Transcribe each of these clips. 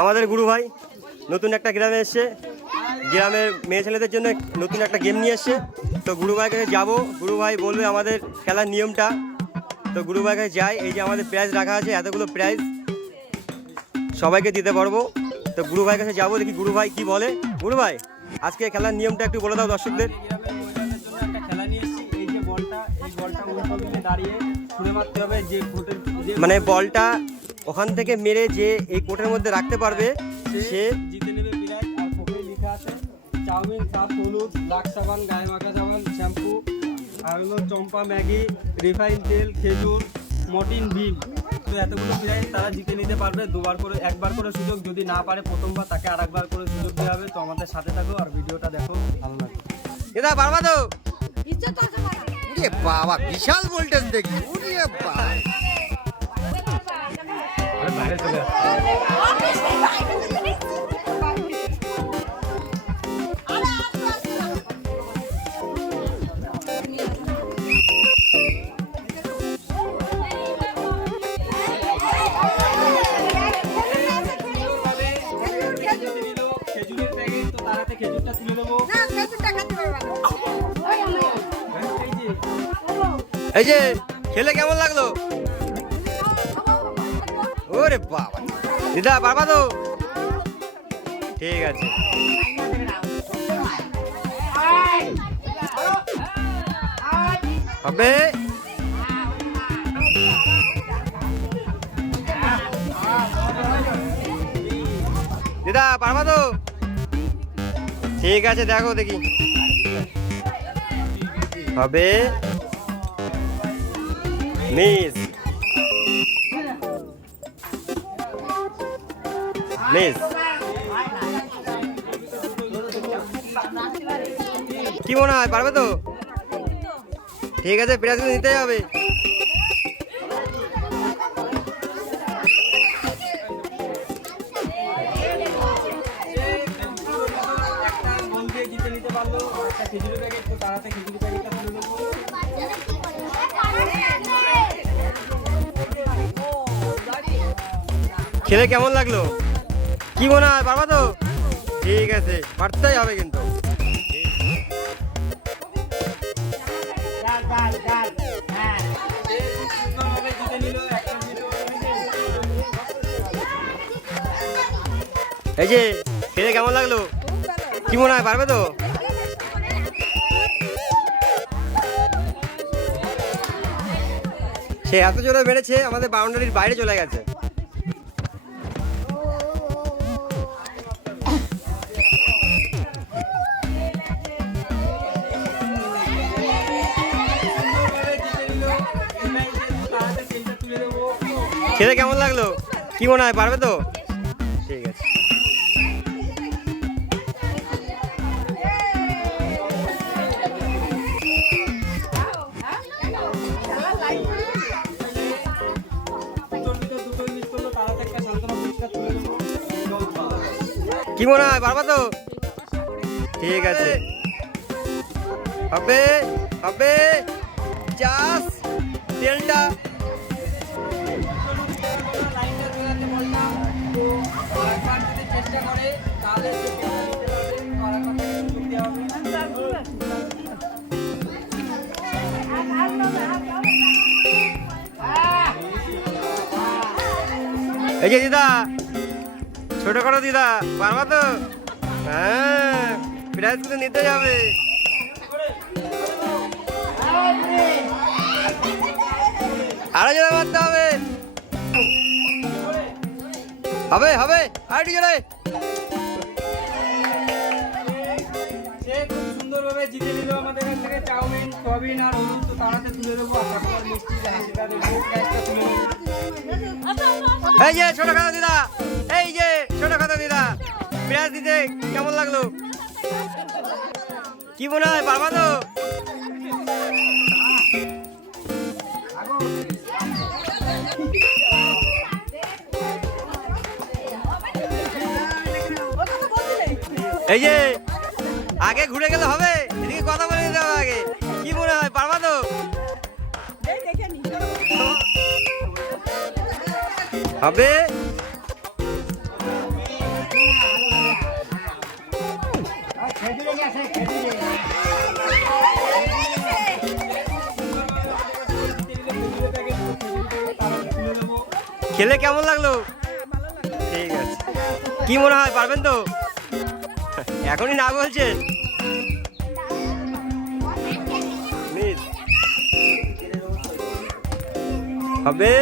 আমাদের গুরু ভাই নতুন একটা গ্রামে এসছে, গ্রামের মেয়ে ছেলেদের জন্য নতুন একটা গেম নিয়ে এসছে। তো গুরু ভাইয়ের কাছে যাবো, গুরু ভাই বলবে আমাদের খেলার নিয়মটা। তো গুরু ভাইয়ের কাছে যাই, এই যে আমাদের প্রাইজ রাখা আছে, এতগুলো প্রাইজ সবাইকে দিতে পারবো। তো গুরু ভাইয়ের কাছে যাবো, দেখি গুরু ভাই কি বলে। গুরু ভাই আজকে খেলার নিয়মটা একটু বলে দাও দর্শকদের। মানে বলটা ওখান থেকে মেরে যে এই কোর্টের মধ্যে রাখতে পারবে সে জিতে নেবে প্রাইজ। আর কোর্টে লেখা আছে চাউমিন, সাপ, হলুদ, লাক্স সাবান, গায়ে মাখা সাবান, শ্যাম্পু, আর হলো চম্পা, ম্যাগি, রিফাইন তেল, খেজুর, মর্টিন, ভীম। তো এতগুলো প্রাইজ তারা জিতে নিতে পারবে। দুবার করে, একবার করে সুযোগ, যদি না পারে প্রথমবার তাকে আরেকবার করে সুযোগ দেওয়া হবে। তো আমাদের সাথে থাকো আর ভিডিওটা দেখো, ভালো লাগবে। এটা পারবা তো? ওরে বাবা, বিশাল ভোল্টেজ দেখি। ওরে বাবা, বাইরে চলে খেজুরের প্যাকেট, তো তারাতে খেজুরটা তুলে দেবো। এই যে খেলে কেমন লাগলো? ওরে বাবা, দিদা পারবা তো? ঠিক আছে। হবে দিদা পারবা তো? ঠিক আছে, দেখো দেখি হবে। মিস মিস কি মনে হয় পারবে তো? ঠিক আছে, প্রাইজ নিতে হবে। একটা গোল দিয়ে জিতে নিতে পারলো। একটা খেজুরের প্যাকেট, তো তারাতে খেজুরের প্যাকেটটা তুলে দেবো। খেলে কেমন লাগলো? কি মনে হয় পারবা তো? ঠিক আছে, পারতেই হবে কিন্তু। সুন্দরভাবে জিতে নিল একটা ভিডিও। এই যে খেলে কেমন লাগলো? কি মনে হয় পারবে তো? সে এত জোরে বেড়েছে আমাদের বাউন্ডারির বাইরে চলে গেছে। খেলে কেমন লাগলো? কি মনে হয় পারবে তো? ঠিক আছে। কি মনে হয় পারবা তো? ঠিক আছে, হবে হবে। চাষ তেলটা চেষ্টা করে তাহলে এই যে দিদা, ছোট করো দিদা, পারবা তো? হ্যাঁ, প্রাইজ কিন্তু নিতে যাবে। আরো জোরে মারতে হবে। হবে হবে, আর একটু জোরে। সে খুব সুন্দরভাবে জিতে নিল আমাদের কাছ থেকে চাউমিন, সয়াবিন আর হলুদ। তো তাড়াতে তুলে দেবো, আর তারপর মিষ্টি হাসিটা দেবো, প্রাইজটা তুলে দেবো। এই যে ছোট খাতা দিদা, এই যে ছোট খাতা দিদা, প্রাইজ দিতে কেমন লাগলো? কি মনে হয় পারবা তো? এই যে আগে ঘুরে গেলে হবে, এদিকে কথা বলে নিতে হবে আগে। কি মনে হয় পারবা তো? হবে খেলে কেমন লাগলো? ঠিক আছে, কি মনে হয় পারবেন তো? এখনই না বলছেন? মিস হবে।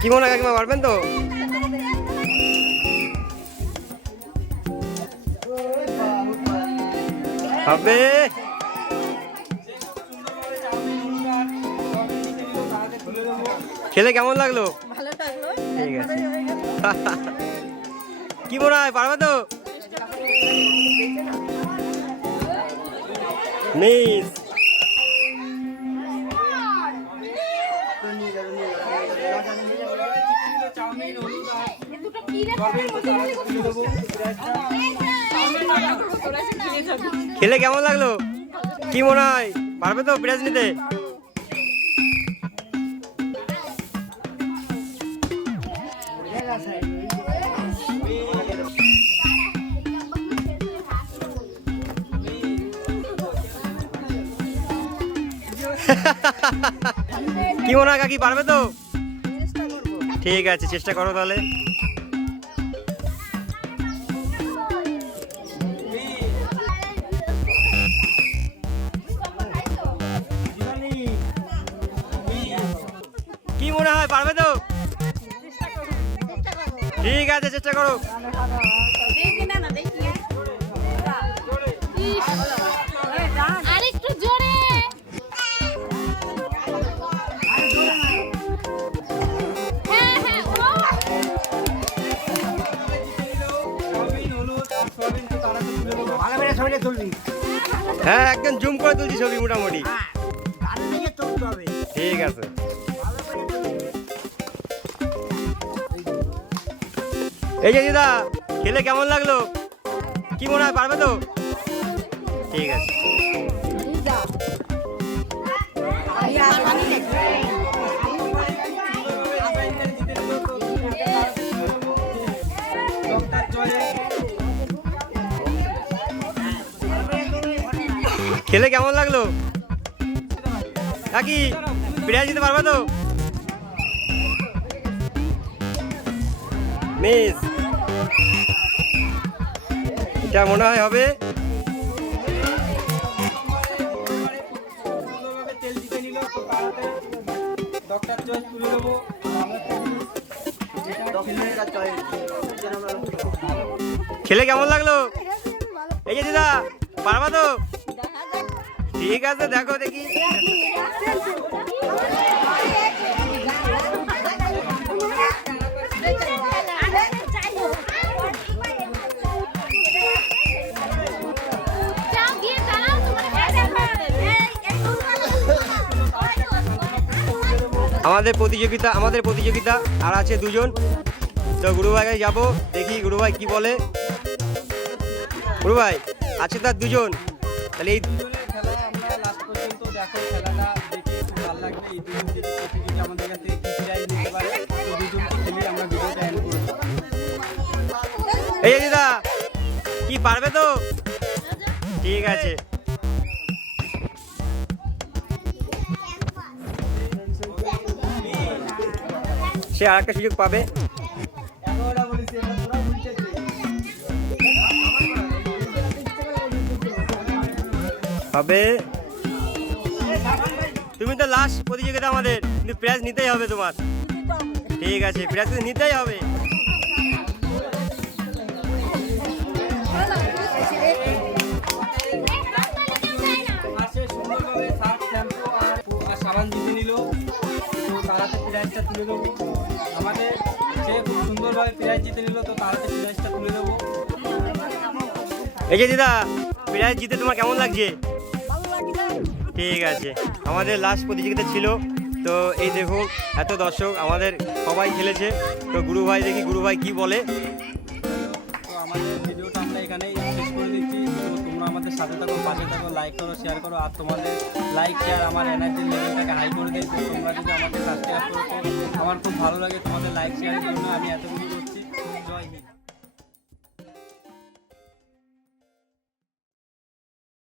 কি মনে হয় কাকিমা পারবেন তো? হবে। খেলে কেমন লাগলো? ভালো লাগলো। ঠিক আছে। কি মনে হয় পারবে তো? মিস খেলে কেমন লাগলো? কি মনে হয় পারবে তো প্রাইজ নিতে? কি মনে হয় কাকি পারবে তো? ঠিক আছে, চেষ্টা করো তাহলে। কি মনে হয় পারবে তো? ঠিক আছে, চেষ্টা করো। আরেকটু জোরে। হ্যাঁ হ্যাঁ হ্যাঁ, একদম জুম করে তুলছি ছবি মোটামুটি। ঠিক আছে। এই যে দিদা, খেলে কেমন লাগলো? কি মনে হয় পারবে তো? ঠিক আছে। খেলে কেমন লাগলো কাকি? প্রাইজ দিতে পারবে তো? মিস এটা মনে হয় হবে। খেলে কেমন লাগলো? এই যে দিদা, পারবা তো? ঠিক আছে, দেখো দেখি। আমাদের প্রতিযোগিতা আর আছে দুজন। তো গুরু ভাইকে যাবো, দেখি গুরু ভাই কি বলে। গুরু ভাই আছে তার দুজন, তাহলে এই দুজনের খেলা আমরা লাস্ট পর্যন্ত দেখো, খেলাটা দেখে খুব ভালো লাগবে। এই দুজন যদি প্রতিযোগী আমাদের কাছে কি প্রাইজ নিতে পারে, তো দুজনকে খেলে আমরা ভিডিওটা এন্ড করব। এই যে দিদা, কি পারবে তো? ঠিক আছে। সে আর একটা সুযোগ পাবে। হবে। তুমি তো লাস্ট প্রতিযোগিতা আমাদের, কিন্তু প্রাইজ নিতেই হবে তোমার। ঠিক আছে, প্রাইজ কিন্তু নিতেই হবে। আসে সুন্দরভাবে সার্ফ, শ্যাম্পু আর সাবান জিতে নিল। তো তারাতে প্রাইজটা তুলে দেবো আমাদের। সে খুব সুন্দরভাবে প্রাইজ জিতে নিল, তো তারাতে প্রাইজটা তুলে দেবো। এই যে দিদা, প্রাইজ জিতে তোমার কেমন লাগছে? ঠিক আছে, আমাদের লাস্ট প্রতিযোগিতা ছিল। তো এই দেখুন, এত দর্শক আমাদের সবাই খেলেছে। তো গুরু ভাই, দেখি গুরু ভাই কি বলে। তো আমাদের ভিডিওটা আমরা এখানেই শেষ করে দিচ্ছি। তো তোমরা আমাদের সাথে থাকো, পাশে থাকো, লাইক করো, শেয়ার করো। আর তোমাদের লাইক শেয়ার আমার এনার্জির লেভেলটাকে হাই করে দেয়। তো তোমরা যদি আমাকে সাবস্ক্রাইব করো, তো আমার খুব ভালো লাগে তোমাদের লাইক শেয়ারের জন্য আমি এতগুলো করছি। জয় হিন্দ।